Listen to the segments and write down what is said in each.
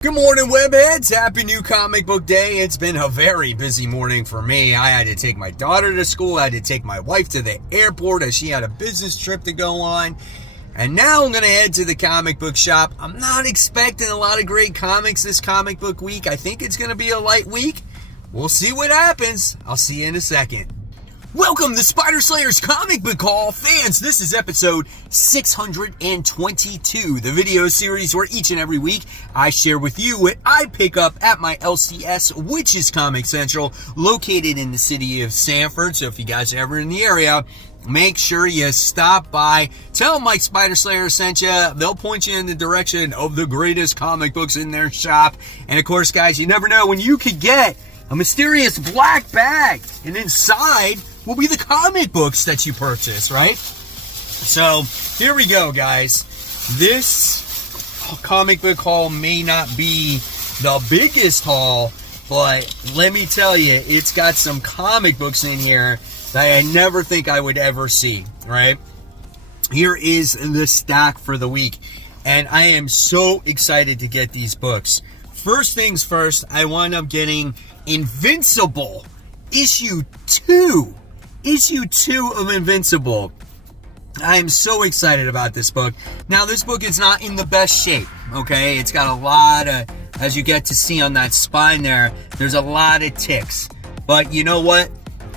Good morning, webheads. Happy new comic book day. It's been a very busy morning for me. I had to take my daughter to school. I had to take my wife to the airport as she had a business trip to go on. And now I'm going to head to the comic book shop. I'm not expecting a lot of great comics this comic book week. I think it's going to be a light week. We'll see what happens. I'll see you in a second. Welcome to Spider Slayer's Comic Book Haul. Fans, this is episode 622, the video series where each and every week I share with you what I pick up at my LCS, which is Comic Central, located in the city of Sanford. So if you guys are ever in the area, make sure you stop by. Tell them Mike Spider Slayer sent you. They'll point you in the direction of the greatest comic books in their shop. And of course, guys, you never know when you could get a mysterious black bag, and inside will be the comic books that you purchase, right? So here we go, guys. This comic book haul may not be the biggest haul, but let me tell you, it's got some comic books in here that I never think I would ever see, right? Here is the stack for the week, and I am so excited to get these books. First things first, I wound up getting Invincible Issue 2. Issue 2 of Invincible. I am so excited about this book. Now, this book is not in the best shape, okay? It's got a lot of, as you get to see on that spine there, there's a lot of ticks. But you know what?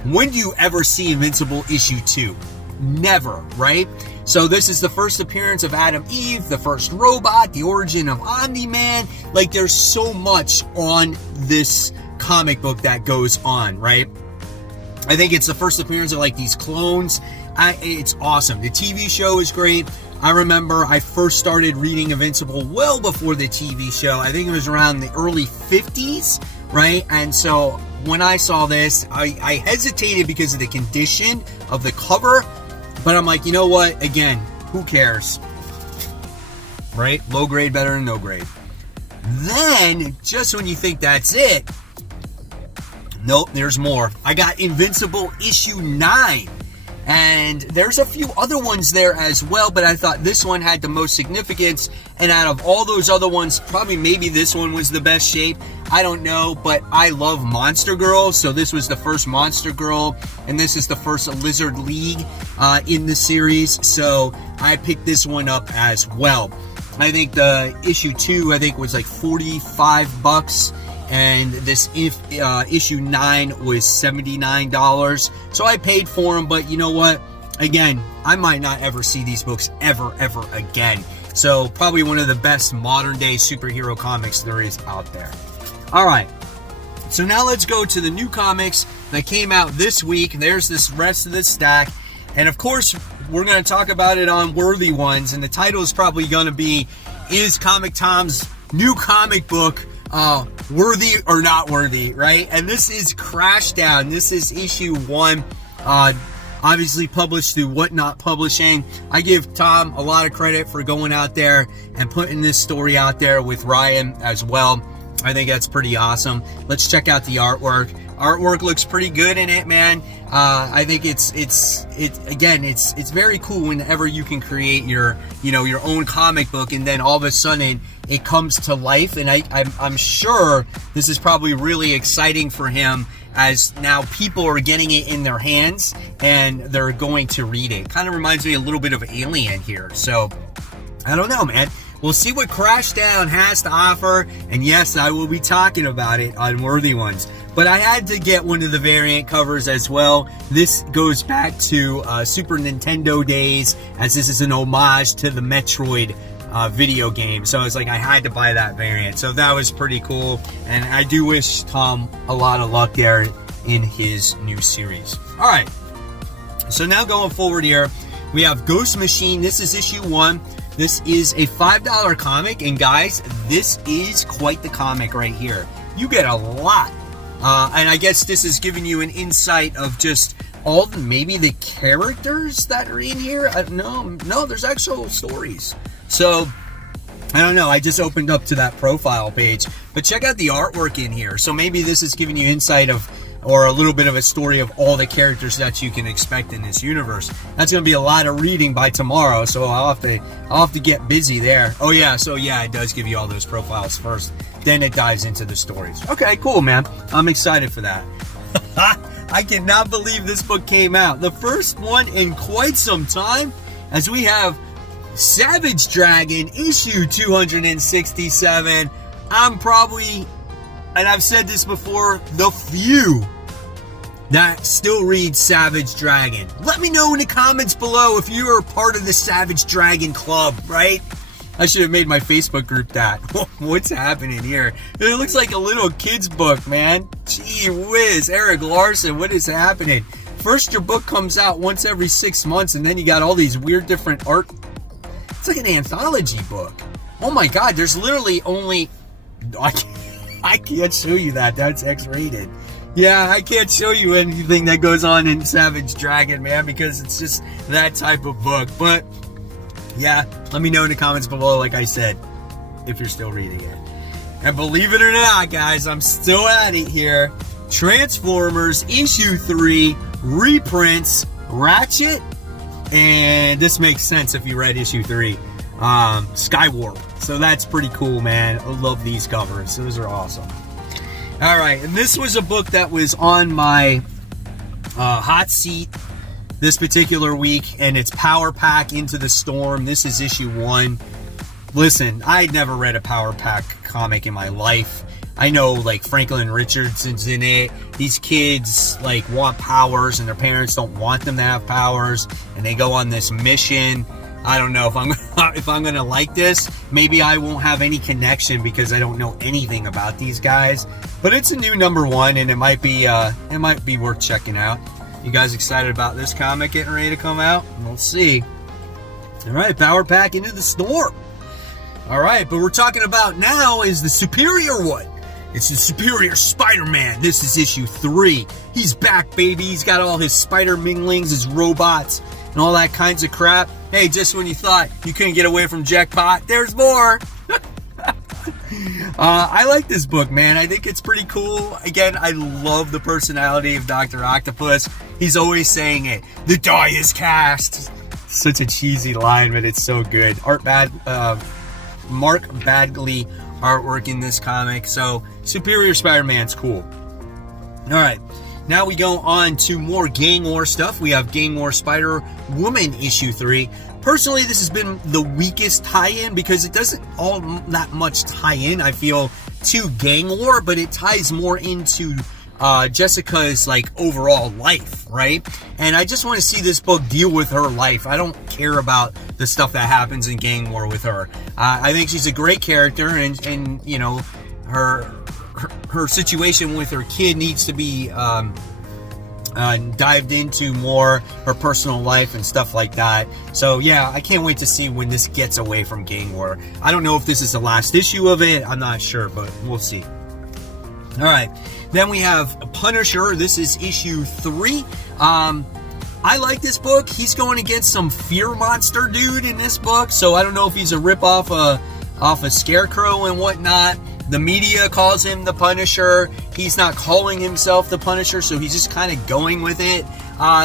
When do you ever see Invincible Issue 2? Never, right? So this is the first appearance of Adam Eve, the first robot, the origin of Omni-Man. Like, there's so much on this comic book that goes on, right? I think it's the first appearance of like these clones. It's awesome. The TV show is great. I remember I first started reading Invincible well before the TV show. I think it was around the early 50s, right? And so when I saw this, I hesitated because of the condition of the cover, but I'm like, you know what? Again, who cares? Right? Low grade better than no grade. Then, just when you think that's it, nope, there's more. I got Invincible Issue 9. And there's a few other ones there as well, but I thought this one had the most significance. And out of all those other ones, probably maybe this one was the best shape. I don't know, but I love Monster Girl. So this was the first Monster Girl, and this is the first Lizard League in the series. So I picked this one up as well. I think the issue 2, I think was like $45. And this issue 9 was $79. So I paid for them, but you know what? Again, I might not ever see these books ever again. So probably one of the best modern day superhero comics there is out there. All right. So now let's go to the new comics that came out this week. There's this rest of the stack. And of course, we're going to talk about it on Worthy Ones. And the title is probably going to be, is Comic Tom's new comic book worthy or not worthy, right? And this is Crashdown. This is issue 1, obviously published through Whatnot Publishing. I give Tom a lot of credit for going out there and putting this story out there with Ryan as well. I think that's pretty awesome. Let's check out the artwork. Artwork looks pretty good in it, man. I think it's very cool whenever you can create your own comic book, and then all of a sudden it comes to life. And I'm sure this is probably really exciting for him, as now people are getting it in their hands and they're going to read it. Kind of reminds me a little bit of Alien here. So I don't know, man. We'll see what Crashdown has to offer, and yes, I will be talking about it on Worthy Ones. But I had to get one of the variant covers as well. This goes back to Super Nintendo days, as this is an homage to the Metroid video game. So it's like I had to buy that variant. So that was pretty cool, and I do wish Tom a lot of luck there in his new series. All right, so now going forward here, we have Ghost Machine. This is issue 1. This is a $5 comic, and guys, this is quite the comic right here. You get a lot. And I guess this is giving you an insight of just all maybe the characters that are in here. No, there's actual stories. So, I don't know. I just opened up to that profile page. But check out the artwork in here. So maybe this is giving you insight of or a little bit of a story of all the characters that you can expect in this universe. That's going to be a lot of reading by tomorrow, so I'll have to get busy there. Oh yeah, so yeah, it does give you all those profiles first, then it dives into the stories. Okay, cool, man. I'm excited for that. I cannot believe this book came out. The first one in quite some time, as we have Savage Dragon issue 267. I'm probably, and I've said this before, the few that still read Savage Dragon. Let me know in the comments below if you are part of the Savage Dragon Club, right? I should have made my Facebook group that. What's happening here? It looks like a little kid's book, man. Gee whiz, Eric Larson, what is happening? First, your book comes out once every 6 months, and then you got all these weird different art. It's like an anthology book. Oh my God, there's literally only... I can't show you that. That's X-rated. Yeah, I can't show you anything that goes on in Savage Dragon, man, because it's just that type of book. But, yeah, let me know in the comments below, like I said, if you're still reading it. And believe it or not, guys, I'm still at it here. Transformers issue 3 reprints Ratchet, and this makes sense if you read issue 3, Skywarp. So that's pretty cool, man. I love these covers. Those are awesome. All right, and this was a book that was on my hot seat this particular week, and it's Power Pack Into the Storm. This is issue 1. Listen, I'd never read a Power Pack comic in my life. I know, like, Franklin Richardson's in it. These kids, like, want powers, and their parents don't want them to have powers, and they go on this mission. I don't know if I'm gonna like this. Maybe I won't have any connection because I don't know anything about these guys. But it's a new #1, and it might be worth checking out. You guys excited about this comic getting ready to come out? Let's see. All right, Power Pack Into the Storm. All right, but we're talking about now is the superior one. It's the superior Spider-Man. This is issue 3. He's back, baby. He's got all his spider minglings, his robots, and all that kinds of crap. Hey, just when you thought you couldn't get away from Jackpot, there's more. I like this book, man. I think it's pretty cool. Again, I love the personality of Dr. Octopus. He's always saying it. The die is cast. Such a cheesy line, but it's so good. Mark Bagley artwork in this comic. So, Superior Spider-Man's cool. All right. Now we go on to more Gang War stuff. We have Gang War Spider-Woman issue 3. Personally, this has been the weakest tie-in because it doesn't all that much tie in, I feel, to Gang War, but it ties more into Jessica's, like, overall life, right? And I just want to see this book deal with her life. I don't care about the stuff that happens in Gang War with her. I think she's a great character, and you know, her situation with her kid needs to be dived into more, her personal life and stuff like that. So yeah, I can't wait to see when this gets away from Gang War. I don't know if this is the last issue of it. I'm not sure, but we'll see. All right, then we have Punisher. This is issue 3. I like this book. He's going against some fear monster dude in this book, so I don't know if he's a ripoff off a Scarecrow and whatnot. The media calls him the Punisher. He's not calling himself the Punisher, so he's just kind of going with it.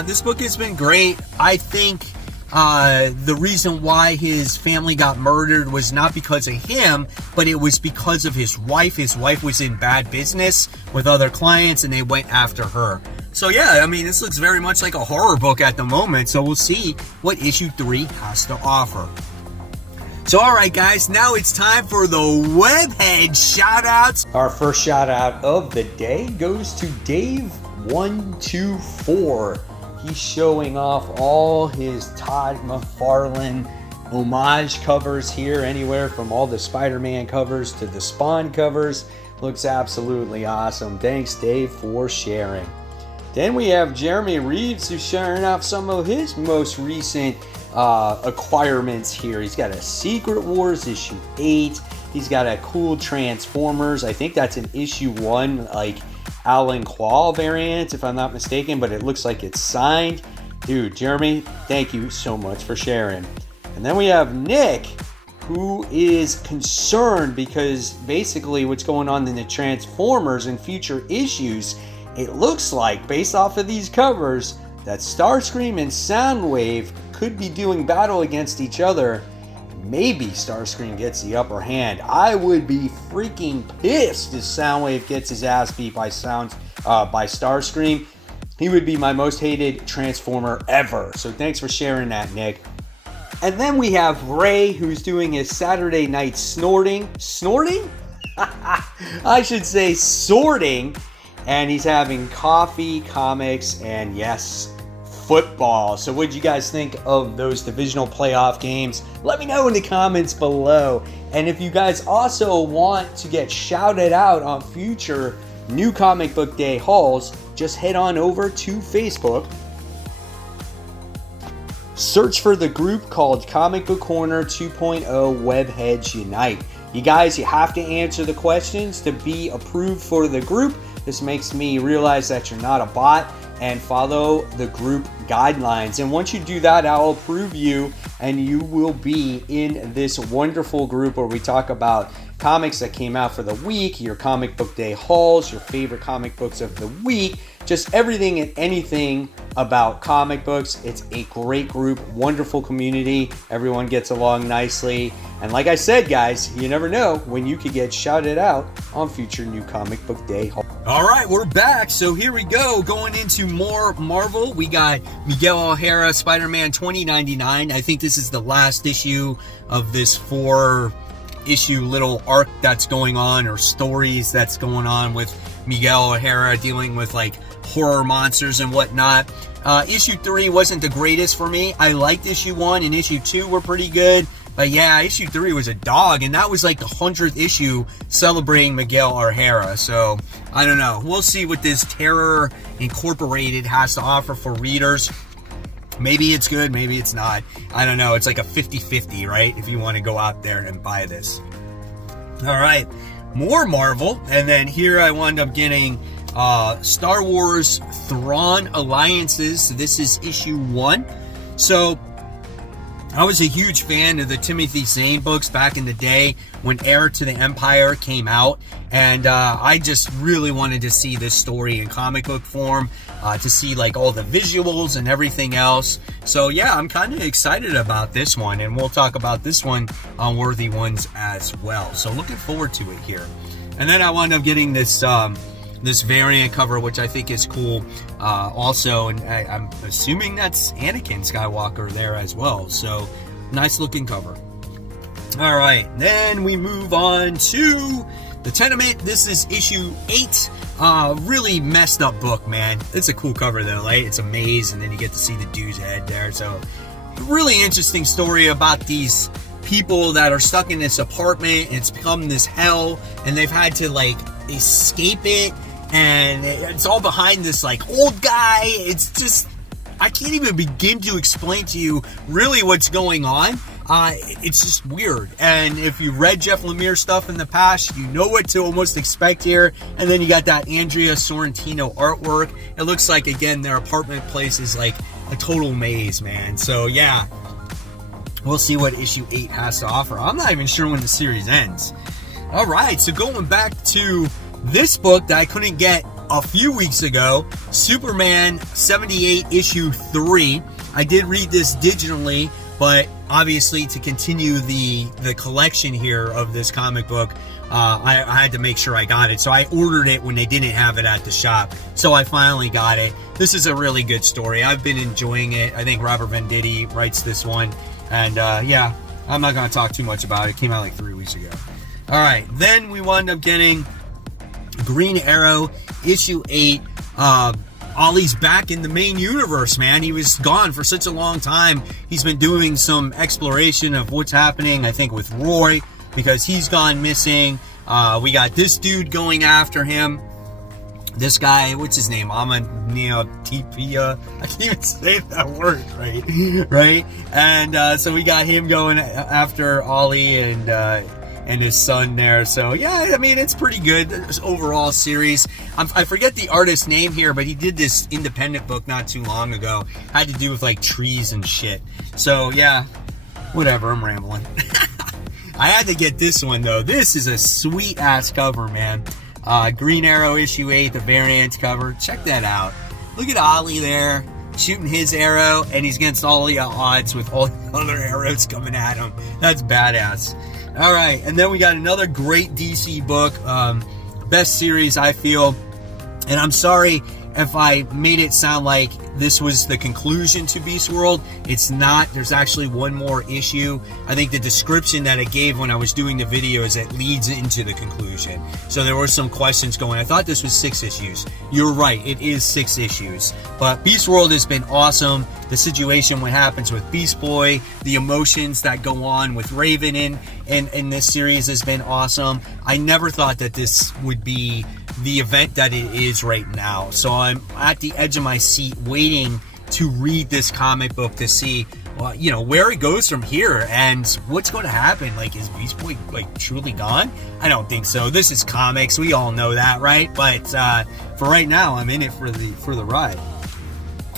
This book has been great. I think the reason why his family got murdered was not because of him, but it was because of his wife. His wife was in bad business with other clients, and they went after her. So yeah, I mean, this looks very much like a horror book at the moment, so we'll see what issue 3 has to offer. So alright guys, now it's time for the Webhead shoutouts. Our first shoutout of the day goes to Dave124. He's showing off all his Todd McFarlane homage covers here, anywhere from all the Spider-Man covers to the Spawn covers. Looks absolutely awesome. Thanks Dave for sharing. Then we have Jeremy Reeves who's sharing off some of his most recent acquirements here. He's got a Secret Wars issue 8. He's got a cool Transformers. I think that's an issue 1, like Alan Claw variant, if I'm not mistaken, but it looks like it's signed. Dude, Jeremy, thank you so much for sharing. And then we have Nick, who is concerned because basically what's going on in the Transformers in future issues it looks like, based off of these covers, that Starscream and Soundwave could be doing battle against each other. Maybe Starscream gets the upper hand. I would be freaking pissed if Soundwave gets his ass beat by Starscream. He would be my most hated Transformer ever. So thanks for sharing that, Nick. And then we have Ray, who's doing his Saturday night snorting. Snorting? I should say sorting. And he's having coffee, comics, and yes, football. So what did you guys think of those divisional playoff games? Let me know in the comments below. And if you guys also want to get shouted out on future New Comic Book Day hauls, just head on over to Facebook. Search for the group called Comic Book Corner 2.0 Webheads Unite. You guys, you have to answer the questions to be approved for the group. This makes me realize that you're not a bot, and follow the group guidelines. And once you do that, I'll approve you, and you will be in this wonderful group where we talk about comics that came out for the week, your comic book day hauls, your favorite comic books of the week, just everything and anything about comic books. It's a great group, wonderful community. Everyone gets along nicely. And like I said, guys, you never know when you could get shouted out on future New Comic Book Day hauls. All right, we're back. So here we go. Going into more Marvel. We got Miguel O'Hara, SpiderMan 2099. I think this is the last issue of this 4-issue little arc that's going on, or stories that's going on with Miguel O'Hara dealing with like horror monsters and whatnot. Issue 3 wasn't the greatest for me. I liked issue 1 and issue 2 were pretty good. But yeah, issue 3 was a dog, and that was like the 100th issue celebrating Miguel O'Hara. So, I don't know. We'll see what this Terror Incorporated has to offer for readers. Maybe it's good, maybe it's not. I don't know. It's like a 50-50, right? If you want to go out there and buy this. All right, more Marvel. And then here I wound up getting Star Wars Thrawn Alliances. So this is issue 1. So I was a huge fan of the Timothy Zahn books back in the day when Heir to the Empire came out, and I just really wanted to see this story in comic book form, to see like all the visuals and everything else. So yeah, I'm kind of excited about this one, and we'll talk about this one on Worthy Ones as well. So looking forward to it here. And then I wound up getting this this variant cover, which I think is cool also, and I'm assuming that's Anakin Skywalker there as well. So nice looking cover. All right, then we move on to the Tenement. This is issue 8. Really messed up book, man. It's a cool cover though, right? It's a maze, and then you get to see the dude's head there. So really interesting story about these people that are stuck in this apartment, and it's become this hell, and they've had to like escape it, and it's all behind this like old guy. It's just, I can't even begin to explain to you really what's going on. It's just weird. And if you read Jeff Lemire stuff in the past, you know what to almost expect here. And then you got that Andrea Sorrentino artwork. It looks like, again, their apartment place is like a total maze, man. So yeah, we'll see what issue 8 has to offer. I'm not even sure when the series ends. All right, so going back to this book that I couldn't get a few weeks ago, Superman 78 issue 3. I did read this digitally, but obviously to continue the collection here of this comic book, I had to make sure I got it. So I ordered it when they didn't have it at the shop. So I finally got it. This is a really good story. I've been enjoying it. I think Robert Venditti writes this one. And yeah, I'm not going to talk too much about it. It came out like 3 weeks ago. All right, then we wound up getting Green Arrow issue 8. Ollie's back in the main universe, man. He was gone for such a long time. He's been doing some exploration of what's happening, I think, with Roy, because he's gone missing. We got this dude going after him. This guy, what's his name? Amanneotipia. I can't even say that word right? And so we got him going after Ollie and his son there. So yeah, I mean, it's pretty good, this overall series. I forget the artist's name here, but he did this independent book not too long ago. Had to do with like trees and shit. So yeah, whatever, I'm rambling. I had to get this one though. This is a sweet ass cover, man. Green Arrow issue 8, the variant cover. Check that out. Look at Ollie there shooting his arrow, and he's against all the odds with all the other arrows coming at him. That's badass. All right, and then we got another great DC book, best series, I feel. And I'm sorry if I made it sound like this was the conclusion to Beast World. It's not. There's actually one more issue. I think the description that I gave when I was doing the video is it leads into the conclusion. So there were some questions going. I thought this was 6 issues. You're right. It is 6 issues. But Beast World has been awesome. The situation, what happens with Beast Boy, the emotions that go on with Raven in this series has been awesome. I never thought that this would be the event that it is right now. So I'm at the edge of my seat waiting to read this comic book to see, well, you know, where it goes from here and what's going to happen. Like, is Beast Boy like truly gone? I don't think so. This is comics. We all know that, right? But for right now, I'm in it for the ride.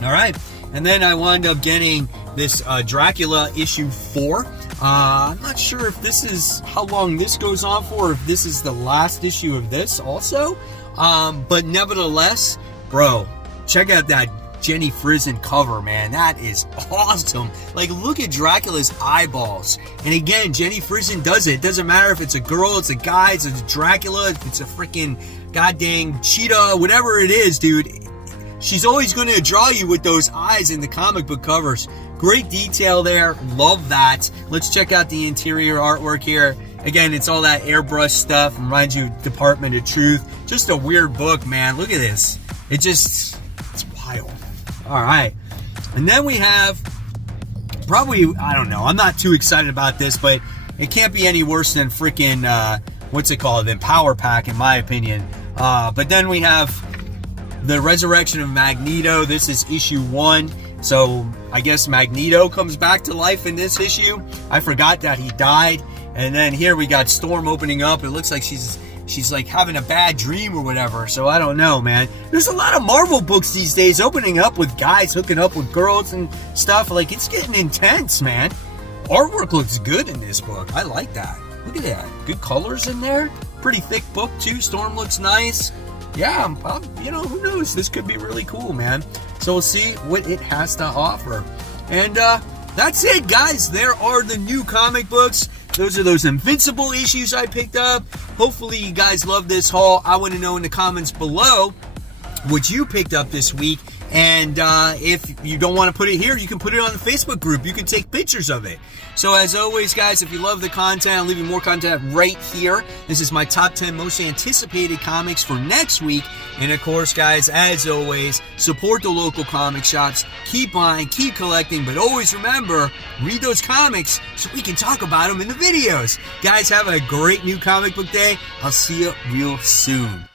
All right. And then I wound up getting this Dracula issue 4. I'm not sure if this is how long this goes on for, if this is the last issue of this also. But nevertheless, bro, check out that Jenny Frison cover, man. That is awesome. Like, look at Dracula's eyeballs. And again, Jenny Frison does it. It doesn't matter if it's a girl, it's a guy, it's a Dracula, if it's a freaking goddamn cheetah, whatever it is, dude. She's always going to draw you with those eyes in the comic book covers. Great detail there. Love that. Let's check out the interior artwork here. Again, it's all that airbrush stuff. Reminds you of Department of Truth. Just a weird book, man. Look at this. It's wild. All right. And then we have probably, I don't know. I'm not too excited about this, but it can't be any worse than freaking, what's it called? Than Power Pack, in my opinion. But then we have the Resurrection of Magneto. This is issue 1. So I guess Magneto comes back to life in this issue. I forgot that he died. And then here we got Storm opening up. It looks like she's like having a bad dream or whatever. So I don't know, man. There's a lot of Marvel books these days opening up with guys hooking up with girls and stuff. Like, it's getting intense, man. Artwork looks good in this book. I like that. Look at that. Good colors in there. Pretty thick book too. Storm looks nice. Yeah, you know, who knows? This could be really cool, man. So we'll see what it has to offer. And that's it, guys. There are the new comic books. Those are those Invincible issues I picked up. Hopefully you guys love this haul. I want to know in the comments below what you picked up this week. And if you don't want to put it here, you can put it on the Facebook group. You can take pictures of it. So as always, guys, if you love the content, I'm leaving more content right here. This is my top 10 most anticipated comics for next week. And of course, guys, as always, support the local comic shops. Keep buying, keep collecting, but always remember, read those comics so we can talk about them in the videos. Guys, have a great new comic book day. I'll see you real soon.